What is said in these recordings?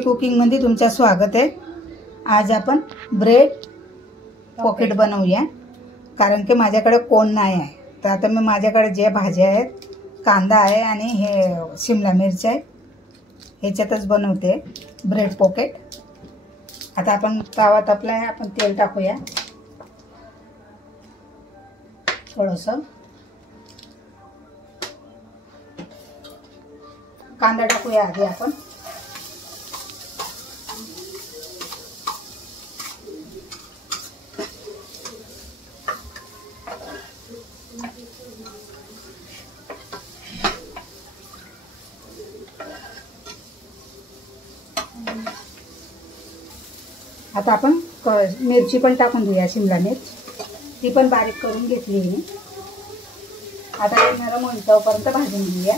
स्वाती कुकिंगमध्ये तुमचं स्वागत आहे। आज आपण ब्रेड पॉकेट बनवूया, कारण की माझ्याकडे कोण नाही आहे। तर आता मी माझ्याकडे जे भाज्या आहेत, कांदा आहे आणि हे शिमला मिरची आहे, ह्याच्यातच बनवते ब्रेड पॉकेट। आता आपण तवा तापला आहे, आपण तेल टाकूया थोडंसं, कांदा टाकूया आधी आपण। आता आपण मिरची पण टाकून देऊया, शिमला मिर्च ती पण बारीक करून घेतली मी। आता हे नरम होईपर्यंत भाजून घेऊया।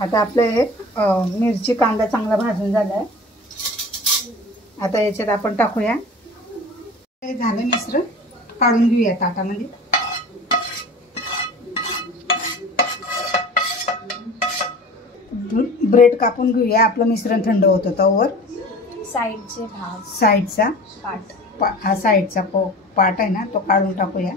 आता आपले मिरची कांदा चांगला भाजून झालाय। आता याच्यात आपण टाकूया, हे झालं मिश्रण, काढून घेऊया ताटामध्ये। ब्रेड कापून घेऊया, आपलं मिश्रण थंड होतं तोवर। साइडचे भाग, साइडचा पार्ट, हा साइडचा पार्ट आहे ना, तो काढून टाकूया।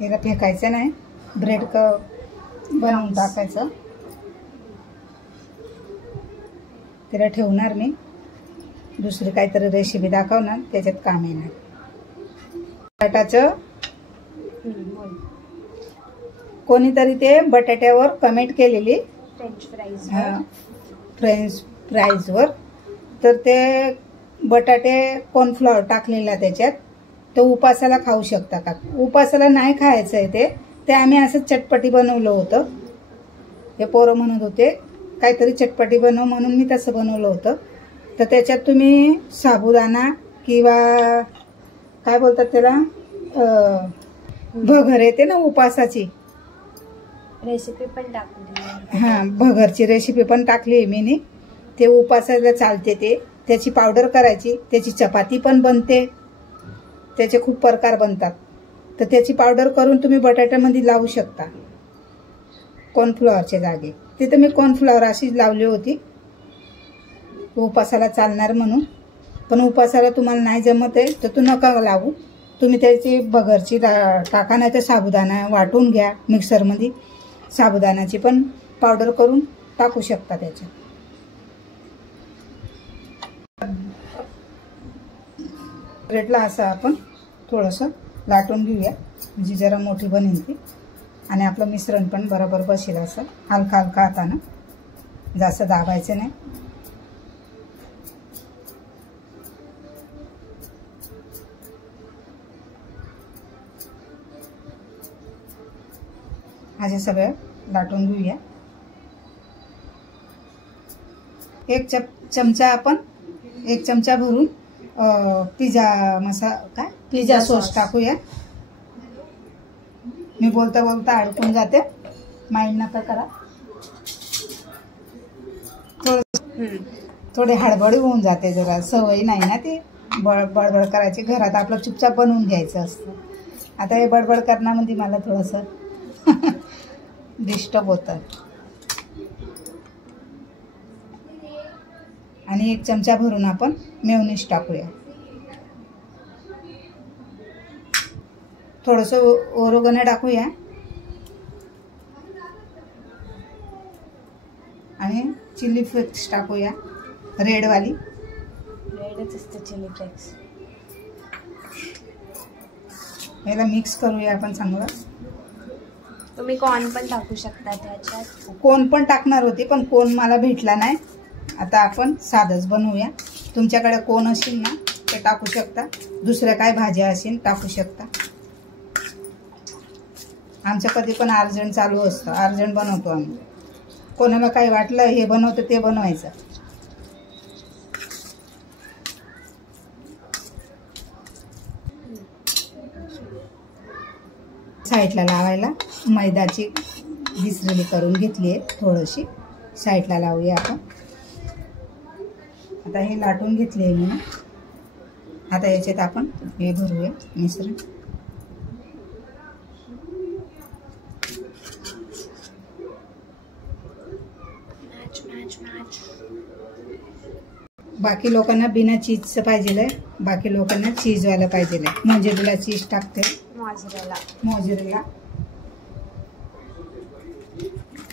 याला फेकायचं नाही, ब्रेड बनवून टाकायचं। त्याला ठेवणार मी, दुसरी काहीतरी रेसिपी दाखवणार, त्याच्यात काम येणार। बटाट्याचं कोणीतरी ते बटाट्यावर कमेंट केलेली, फ्रेंच फ्राईजवर, तर ते बटाटे कॉर्नफ्लॉवर टाकलेला त्याच्यात, तो उपासाला खाऊ शकता का? उपासाला नाही खायचं आहे ते आम्ही असं चटपटी बनवलं होतं। हे पोरं म्हणत होते काहीतरी चटपटी बनव, म्हणून मी तसं बनवलं होतं। तर त्याच्यात तुम्ही साबुदाणा किंवा काय बोलतात त्याला, भगर येते ना उपासाची, रेसिपी पण टाकली। हां, भगरची रेसिपी पण टाकली आहे मी। ते उपासाला चालते, त्याची पावडर करायची, त्याची चपाती पण बनते, त्याचे खूप प्रकार बनतात। तर त्याची पावडर करून तुम्ही बटाट्यामध्ये लावू शकता कॉर्नफ्लॉवरच्या जागी। तिथे मी कॉर्नफ्लॉवर अशीच लावली होती उपासाला चालणार म्हणून, पण उपासाला तुम्हाला नाही जमत आहे तर तू नका लावू, तुम्ही त्याची भगरची टाका, नाही तर साबुदाणा वाटून घ्या मिक्सरमध्ये, साबुदाण्याची पण पावडर करून टाकू शकता त्याच्यात। ब्रेडला असं आपण थोडंसं लाटून घेऊया, म्हणजे जरा मोठी बनेल ती, आणि आपलं मिश्रण पण बरोबर बसेल। असं हलका हलका हातानं, जास्त दाबायचं नाही। असे सगळं लाटून घेऊया। एक चमचा भरून पिझ्झा सॉस टाकूया। मी बोलता बोलता अडकून जाते, माइंड नका करा। थोडे हडबड होऊन जाते, जरा सवय नाही ना ती बडबड करायची। घरात आपलं चुपचाप बनवून घ्यायचं असतं। आता हे बडबड करण्यामध्ये मला थोडंसं डिस्टर्ब होतं। आणि एक चमचा भरून आपण मेयोनीज टाकूया, थोडंसं ओरिगॅनो टाकूया, आणि चिली फ्लेक्स टाकूया, रेडवाली, रेडच असते चिली फ्लेक्स। याला मिक्स करूया आपण चांगलं। तुम्ही कॉर्न पण टाकू शकता त्याच्यात, कोण पण टाकणार होती, पण कोण मला भेटला नाही। आता आपण साधंच बनवूया। तुमच्याकडे कोण असेल ना ते टाकू शकता, दुसऱ्या काय भाज्या असेल टाकू शकता। आमचं कधी पण अर्जंट चालू असतं, अर्जंट बनवतो आम्ही। कोणाला काही वाटलं हे बनवतं ते बनवायचं। साईडला लावायला मैदाची घिसरली करून घेतली आहे थोडीशी. साईडला लावूया आपण. आता हे लाटून घेतले आहे मी. आता याच्यात आपण हे भरूया मिश्रण. बाकी लोकांना बिना चीजचं पाहिजे आहे, बाकी लोकांना चीजवाला पाहिजे आहे. मोझरेला चीज टाकते. मोझरेला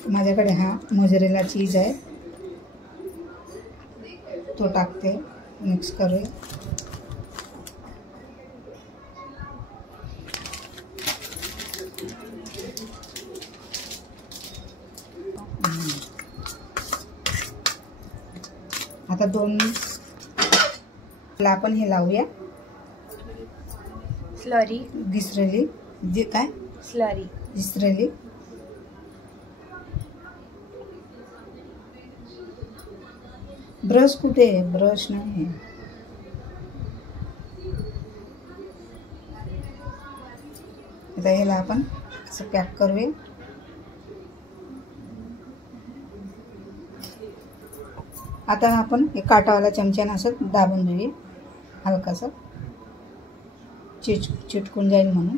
माझ्याकडे हा मोझरेला चीज आहे, तो टाकते. मिक्स करूया. आता दोन आपण हे लावूया स्लरी. घिसरली जे काय स्लरी घिसरली. ब्रश कुठे आहे? ब्रश नाही. आता ह्याला आपण असं पॅक करूया. आता आपण हे काटावाला चमच्यानं असं दाबून देऊया, हलकासं चिटकून जाईल म्हणून.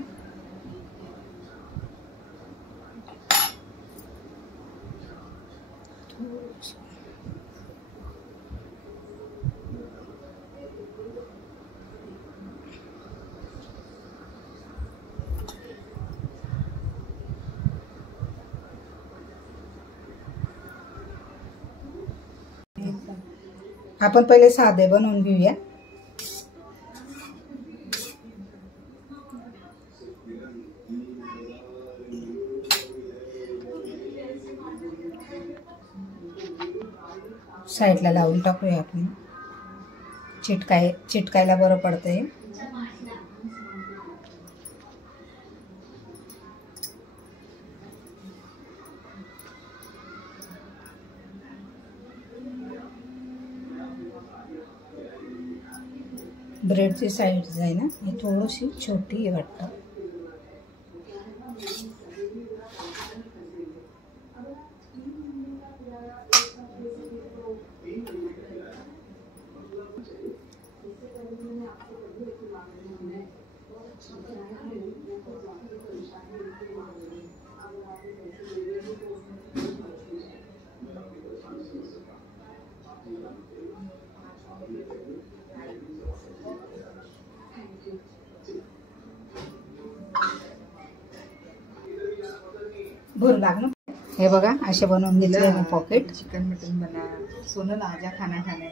आपण पहिले साधे बनवून घेऊया. साईडला लावून टाकूया आपण. चिटकायला बरं पडतंय. ब्रेडची साईड आहे ना, ही थोडीशी छोटी आहे वाटतं. भरू लागलं. हे बघा असे बनवून घेतले मी पॉकेट. चिकन मटन बना, सोनल आजा खाना खाने.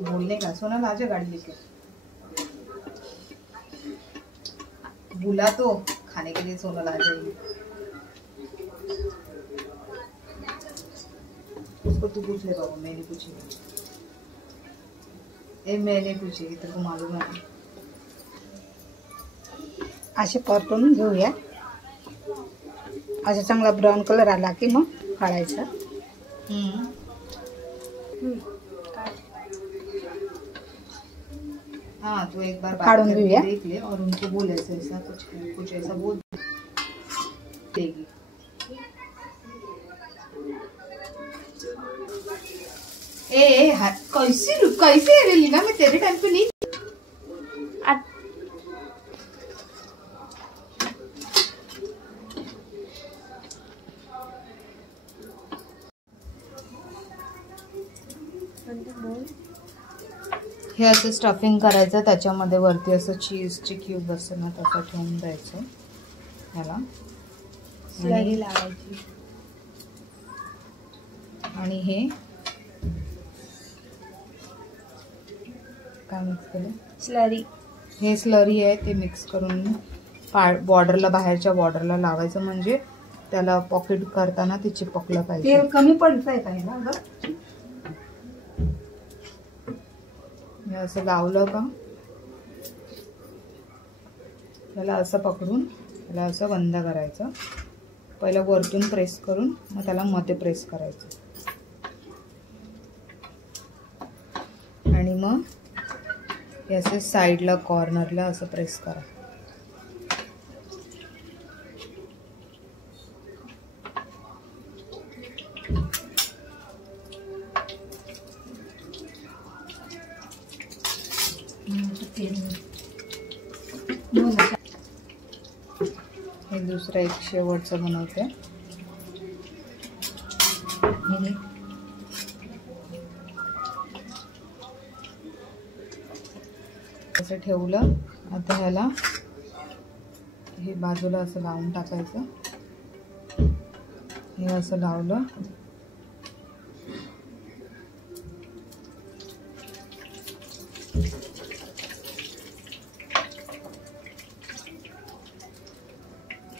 बोलने का सोनल आजा गाड़ी लेके. बुला तो खाने के लिए सोनल आ जाएगी. उसको तू पूछ ले बाबा, मैं नहीं पूछेगी. मैं नहीं पूछेगी, तेरे को मालूम है. असे परतून घेऊया. असा चांगला ब्राऊन कलर आला की मग काढायचा. हाँ तो एक बार काढून घेऊया. देख ले और उनको बोल ऐसा कुछ ऐसा बोल देगी. ए कैसे रे लीना, मैं तेरे टाइम पे नहीं. हे असं स्टफिंग करायचं, त्याच्यामध्ये वरती असं चीजचे क्यूब असतं ना तसं ठेवून द्यायचं ह्याला. स्लरी लावायची. आणि हे काय मिक्स केलं? स्लरी. हे स्लरी आहे ते मिक्स करून बॉर्डरला, बाहेरच्या बॉर्डरला लावायचं, म्हणजे त्याला पॉकेट करताना ते चिपकलं पाहिजे. तेल कमी पडतंय का ह्याला ग? हे असं लावलं का त्याला असं पकडून त्याला असं बंद करायचं. पहिला वरतून प्रेस करून मग त्याला मध्ये प्रेस करायचं आणि मग हे असं साईडला कॉर्नरला असं प्रेस करा. हे दुसरं एक शेवटचं बनवते. असं ठेवलं. आता ह्याला हे बाजूला असं लावून टाकायचं. हे असं लावलं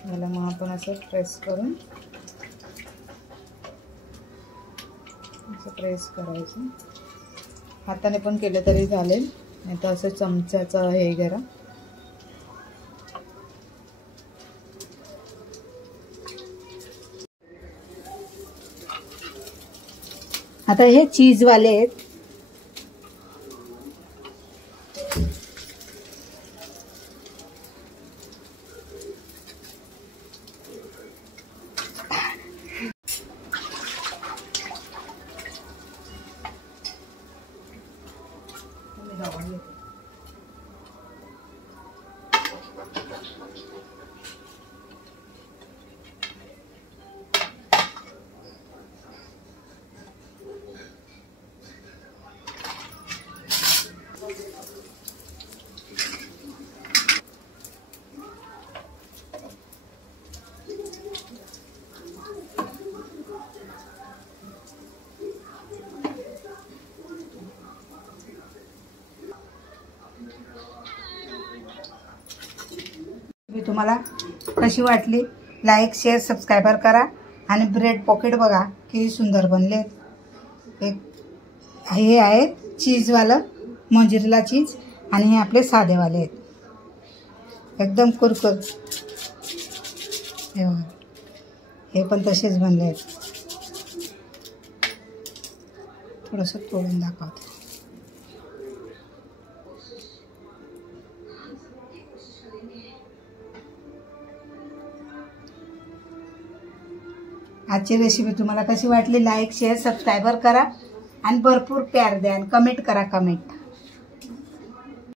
याला मग आपण असं प्रेस करून असं प्रेस करायचं. हाताने पण केलं तरी चालेल, नाही तर असं चमच्याचं हे करा. आता हे चीजवाले आहेत. मी तुम्हाला कशी वाटली लाईक शेअर सबस्क्राईबर करा. आणि ब्रेड पॉकेट बघा किती सुंदर बनले. एक हे आहे चीजवालं मोंजिरेला चीज आणि हे आपले साधेवाले आहेत एकदम कुरकुर. हे पण तसेच बनले आहेत. थोडंसं तोडून दाखवते. आजची रेसिपी तुम्हाला कशी वाटली लाईक शेअर सबस्क्राईबर करा आणि भरपूर प्यार द्या आणि कमेंट करा.